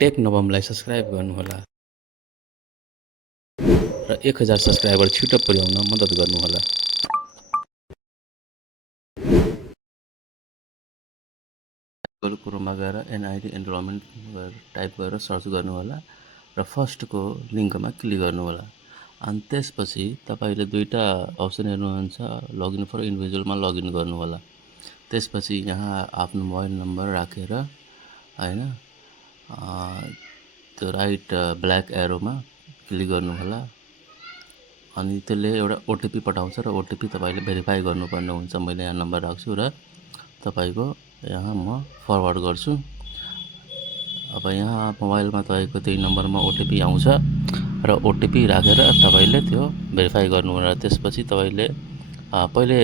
Take नवमलाई subscribe गर्नुहोला र 1000 subscriber छिटो पुर्याउन मद्दत गर्नुहोला। गुगल क्रोममा गएर एनआइडी एनरोलमेन्ट टाइप गरेर सर्च गर्नुहोला र फर्स्टको लिङ्कमा क्लिक गर्नुहोला। अनि त्यसपछि तपाईले दुईटा अप्सन हेर्नुहुन्छ, लगइन फर इन्डिभिजुअलमा लगइन गर्नुहोला। त्यसपछि यहाँ आफ्नो मोबाइल नम्बर राखेर हैन त्यो राइट ब्ल्याक एरोमा क्लिक गर्नुहोला। अनि त्यसले एउटा ओटिपी पठाउँछ र ओटिपी तपाईले भेरिफाई गर्नुपर्ने हुन्छ। मैले यहाँ नम्बर राख्छु र तपाईको यहाँ म फरवर्ड गर्छु। अब यहाँ मोबाइलमा तपाईको त्यही नम्बरमा ओटिपी आउँछ र ओटिपी राखेर तपाईले त्यो भेरिफाई गर्नुहोला। त्यसपछि तपाईले पहिले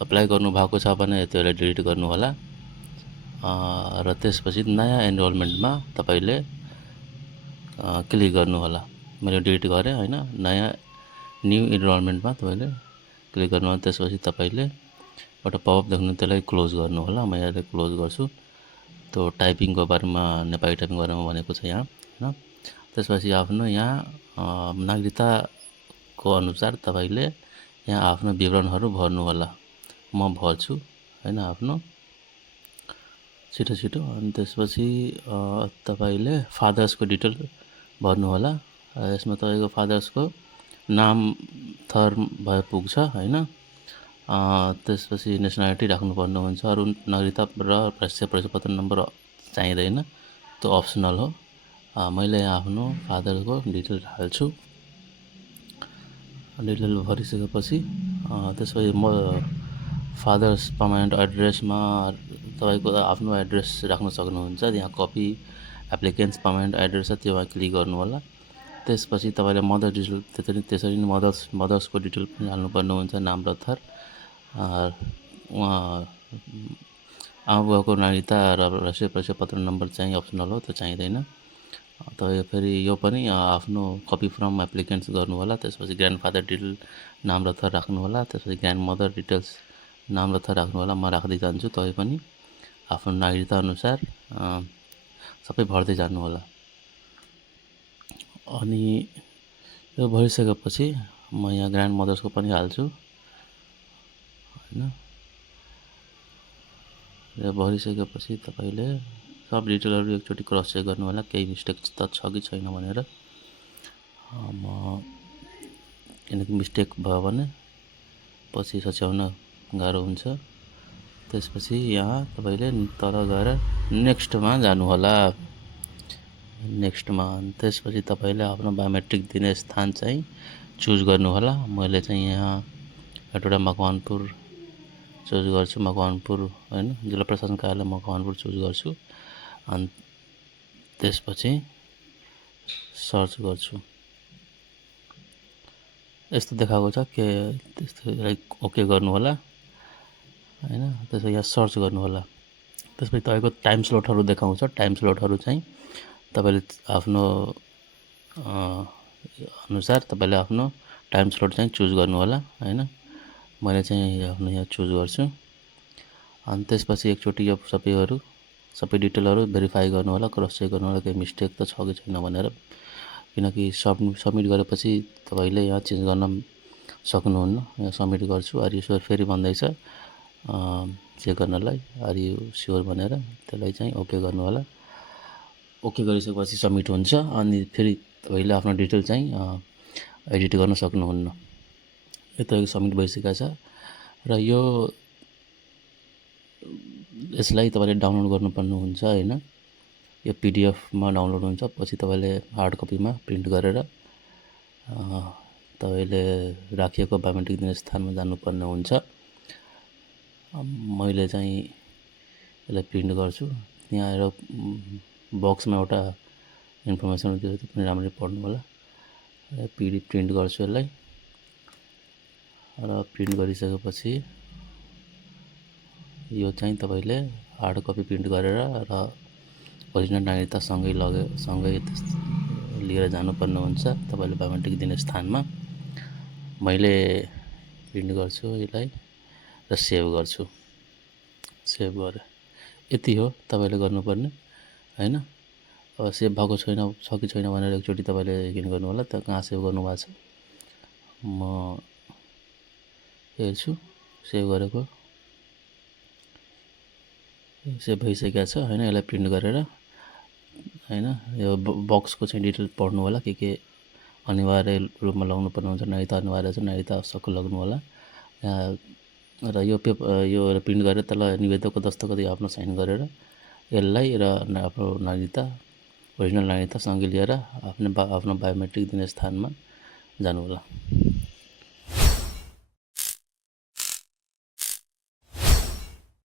अप्लाई गर्नुभएको छ भने त्यसलाई डिलिट गर्नुहोला र त्यसपछि नयाँ एनरोलमेन्टमा तपाईले क्लिक गर्नुहोला। मैले डिलिट गरेँ हैन, नयाँ न्यू इनरोलमेन्टमा तपाईले क्लिक गर्नुहोला। त्यसपछि तपाईले एउटा पपअप देख्नु, त्यसलाई क्लोज गर्नुहोला। म यसलाई क्लोज गर्छु। त्यो टाइपिङको बारेमा, नेपाली टाइपिङको बारेमा भनेको छ यहाँ हैन। त्यसपछि आफ्नो यहाँ नागरिकताको अनुसार तपाईले यहाँ आफ्नो विवरणहरू भर्नुहोला। म भर्छु हैन आफ्नो छिटो। अनि त्यसपछि तपाईले फादर्सको डिटेल भर्नुहोला। यसमा तपाईको फादर्सको नाम थर भए पुग्छ हैन। त्यसपछि नेसनालिटी राख्नुपर्ने हुन्छ। अरु नागरिकता र राष्ट्रिय परिचयपत्र नम्बर चाहिँदैन, त्यो अप्सनल हो। मैले आफ्नो फादरको डिटेल हाल्छु। डिटेल भरिसकेपछि त्यसपछि म फादर्स पर्मानेन्ट एड्रेसमा तपाईको आफ्नो एड्रेस राख्न सक्नुहुन्छ। यहाँ कपी एप्लिकेन्ट्स पर्मानेन्ट एड्रेस छ, त्योमा क्लिक गर्नुहोला। त्यसपछि तपाईले मदर डिटेल त्यसरी नै मदर्सको डिटेल पनि हाल्नुपर्ने हुन्छ, नाम र थर। आमाबुवाको नागरिकता र राष्ट्रिय परिचयपत्र नम्बर चाहिँ अप्सनल हो, त्यो चाहिँदैन। तपाईँ फेरि यो पनि आफ्नो कपी फ्रम एप्लिकेन्ट्स गर्नुहोला। त्यसपछि ग्रान्डफादर डिटेल नाम र थर राख्नुहोला। त्यसपछि ग्रान्डमदर डिटेल्स नाम र थर राख्नुहोला। म राख्दै जान्छु, तपाई पनि आफ्नो नागरिकता अनुसार सबै भर्दै जानुहोला। अनि यो भरिसकेपछि म यहाँ ग्रान्डमदर्सको पनि हाल्छु हैन। यो भरिसकेपछि तपाईले सब डिटेलहरु एकचोटि क्रस चेक गर्नुहोला, केही मिस्टेक त छ कि छैन भनेर। किनकि मिस्टेक भयो भने पछि सच्याउन गाह्रो हुन्छ। त्यसपछि यहाँ तपाईले तल गएर नेक्स्टमा जानुहोला। नेक्स्टमा त्यसपछि तपाईले आफ्नो बायोमेट्रिक दिने स्थान चाहिँ चुज गर्नुहोला। मैले चाहिँ यहाँ हेटौडा मकवानपुर चुज गर्छु। मकवानपुर हैन, जिल्ला प्रशासन कार्यालय मकवानपुर चुज गर्छु। अनि त्यसपछि सर्च गर्छु। यस्तो देखाएको छ के त्यसलाई ओके गर्नुहोला हैन। त्यसपछि यहाँ सर्च गर्नुहोला। त्यसपछि तपाईको टाइम स्लटहरु देखाउँछ। टाइम स्लटहरु चाहिँ तपाईले आफ्नो अनुसार तपाईले आफ्नो टाइम स्लट चाहिँ चुज गर्नुहोला हैन। मैले चाहिँ आफ्नो यहाँ चुज गर्छु। अनि त्यसपछि एकचोटि यो सबै डिटेलहरु भेरिफाई गर्नुहोला, क्रस चेक गर्नुहोला, केही मिस्टेक त छ कि छैन भनेर। किनकि सबमिट गरेपछि तपाईले यहाँ चेन्ज गर्न सक्नुहुन्न। यहाँ सबमिट गर्छु। आर यु स्योर फेरि भन्दैछ चेक गर्नलाई, आर यु स्योर भनेर त्यसलाई चाहिँ ओके गर्नुहोला। ओके गरिसकेपछि सबमिट हुन्छ। अनि फेरि तपाईले आफ्नो डिटेल चाहिँ एडिट गर्न सक्नुहुन्न। यो तपाईको सबमिट भइसकेको छ र यसलाई तपाईले डाउनलोड गर्नुपर्ने हुन्छ हैन। यो पीडीएफ मा डाउनलोड हुन्छ। पछि तपाईले हार्ड कपीमा प्रिन्ट गरेर तपाईले राखिएको बायोमेट्रिक दिने स्थानमा जानुपर्ने हुन्छ। मैले चाहिँ यसलाई प्रिन्ट गर्छु। यहाँ एउटा बक्समा एउटा इन्फर्मेसन दिएको छ, पनि राम्ररी पढ्नु होला। पीडीएफ प्रिन्ट गर्छु यसलाई र प्रिन्ट गरिसकेपछि यो चाहिँ तपाईले हार्ड कपी प्रिन्ट गरेर र ओरिजिनल नागरिकता सँगै लिएर जानुपर्ने हुन्छ तपाईले बायोमेट्रिक दिने स्थानमा। मैले प्रिन्ट गर्छु यसलाई र सेभ गर्छु। सेभ गरे। यति हो तपाईले गर्नुपर्ने हैन। अब सेभ भएको छैन छ कि छैन भनेर एकचोटि तपाईँले यकिन गर्नु होला। त कहाँ सेभ गर्नुभएको छ म हेर्छु। सेभ गरेको सेभ भइसकेको छ होइन। यसलाई प्रिन्ट गरेर होइन यो बक्सको चाहिँ डिटेल पढ्नु होला, के अनिवार्य रूपमा लगाउनु पर्ने हुन्छ, नागरिकता अनिवार्य छ, नागरिकता आवश्यक लगाउनु होला। र यो यो प्रिन्ट गरेर त्यसलाई निवेदकको दस्तखत या आफ्नो साइन गरेर यसलाई र आफ्नो नागरिकता ओरिजिनल नागरिकता सँगै लिएर आफ्नो बायोमेट्रिक दिने स्थानमा जानु होला।